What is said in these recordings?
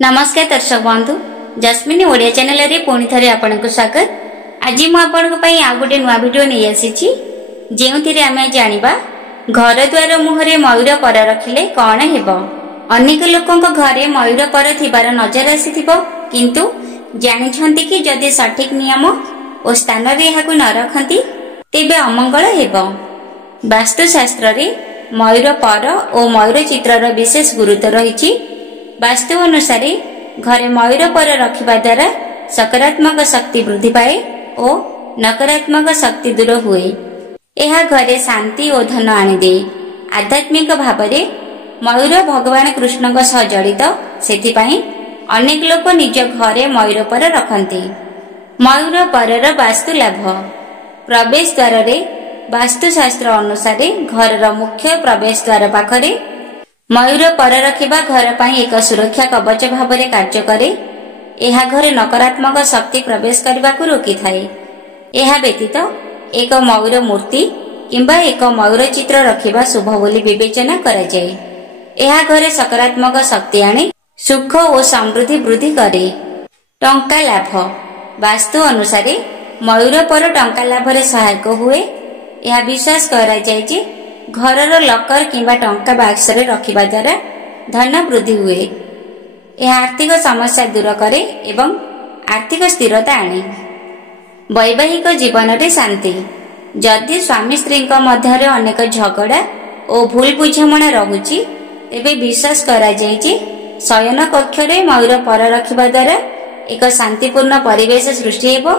नमस्कार दर्शक बंधु जस्मिन ओडिया चैनल रे पुणी थरे आपनकु स्वागत। आज मु आपनकु पई आ गोटे नुवा वीडियो नै आसीची जेउथिरे आमे जानिबा घर द्वार मुहरे मयूर पर रखिले कोन हेबो। अनेक लोकंक घरे मयूर पर थिबार नजर आसीथिबो किंतु जानि छंती कि जदि सठिक नियम ओ स्थान रे एहाकु न रखंती तेबे अमंगल हेबो। वास्तुशास्त्र रे मयूर पर ओ मयूर चित्रर विशेष गुरुत्व रहिछि। वास्तु अनुसार घरे मयूर पर रखिबा द्वारा सकारात्मक शक्ति वृद्धि पाए और नकारात्मक शक्ति दूर हुए। यह घरे शांति और धन आनिदे। आध्यात्मिक भाव में मयूर भगवान कृष्ण सह जड़ित सेथिपाई अनेक लोक निज घरे मयूर पर रखती। मयूर परर वास्तु लाभ प्रवेश द्वार रे वास्तुशास्त्र अनुसार घर मुख्य प्रवेश द्वार पाखरे मयूर पर रखिबा घर पाई एक सुरक्षा कवच भाव में कार्य करे। यह घरे नकारात्मक शक्ति प्रवेश करने को रोकी थाए। यह व्यतीत एक मयूर मूर्ति किंबा एक मयूर चित्र रखिबा शुभ बोली विवेचना करा जाए। यह घरे सकारात्मक शक्ति आने सुख और समृद्धि वृद्धि करे। टंका लाभ वास्तु अनुसार मयूर पर टंका लाभ रे सहायक हुए। यह विश्वास करा जाए जे घरर लकर किंबा टंका बाक्स रे रखिबा द्वारा धन वृद्धि हुए। यह आर्थिक समस्या दूर करे एवं आर्थिक स्थिरता आने। वैवाहिक जीवन रे शांति जदि स्वामी स्त्री मध्य अनेक झगड़ा और भूल बुझामणा रहुछि तेबे विश्वास करा जाय जे शयन कक्ष रे मयूर पर रखिबा द्वारा एक शांतिपूर्ण परिवेश सृष्टि हेबो।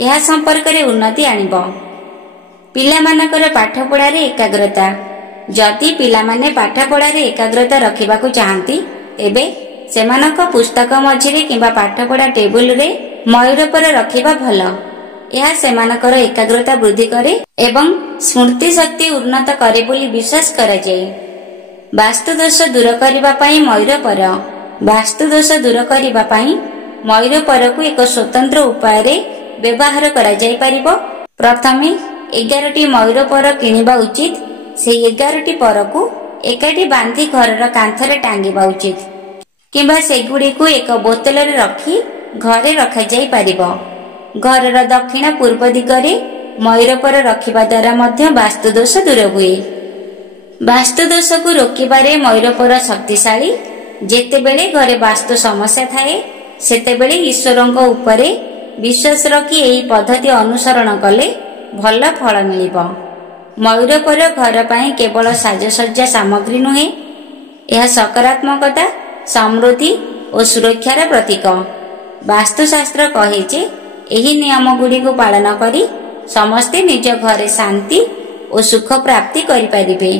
यह संपर्क रे उन्नति आनिबो। पिलामानकर पाठपढ़ा रे एकाग्रता जदि पिलामाने पाठपढ़ा रे एकाग्रता रखिबाकु चाहंती तेबे सेमानक पुस्तक मझिरे किंबा पाठपढ़ा टेबुल रे मयूर पर रखिबा भल। यह सेमानकर एकाग्रता वृद्धि करे एवं स्मृति शक्ति उन्नत करे बोली विश्वास करा जाय। वास्तु दोष दूर करिबा पई मयूर पर वास्तु दोष दूर करिबा पई मयूर पर को एक स्वतंत्र उपाय रे व्यवहार करा जाय परिबो। प्रथमे 11टी मयूर पर किनिबा उचित। से 11टी पर को एकाठी बांधी घरर कांथरे टांगिबा उचित किंबा सेगुडी को एक बोतल रे रखी घरे रखा जाई परिबो। घरर दक्षिण पूर्व दिगरे मयूर पर रखिबा द्वारा मध्य वास्तु दोष दूर हुए। वास्तु दोष को रोकिबारे मयूर पर शक्तिशाली। जेतेबेले घरे वास्तु समस्या थाए सेतेबेले ईश्वरंक उपरे विश्वास रखी एही पद्धति अनुसरण कले भल फल मिलिबो। मयूर पर घर पाई केवल साजसज्जा सामग्री नुहे, यह सकारात्मकता समृद्धि और सुरक्षार प्रतीक। वास्तुशास्त्र कहे जे एही नियम गुडी को पालन करी समस्ते निज घरे शांति और सुख प्राप्ति करि परिबे।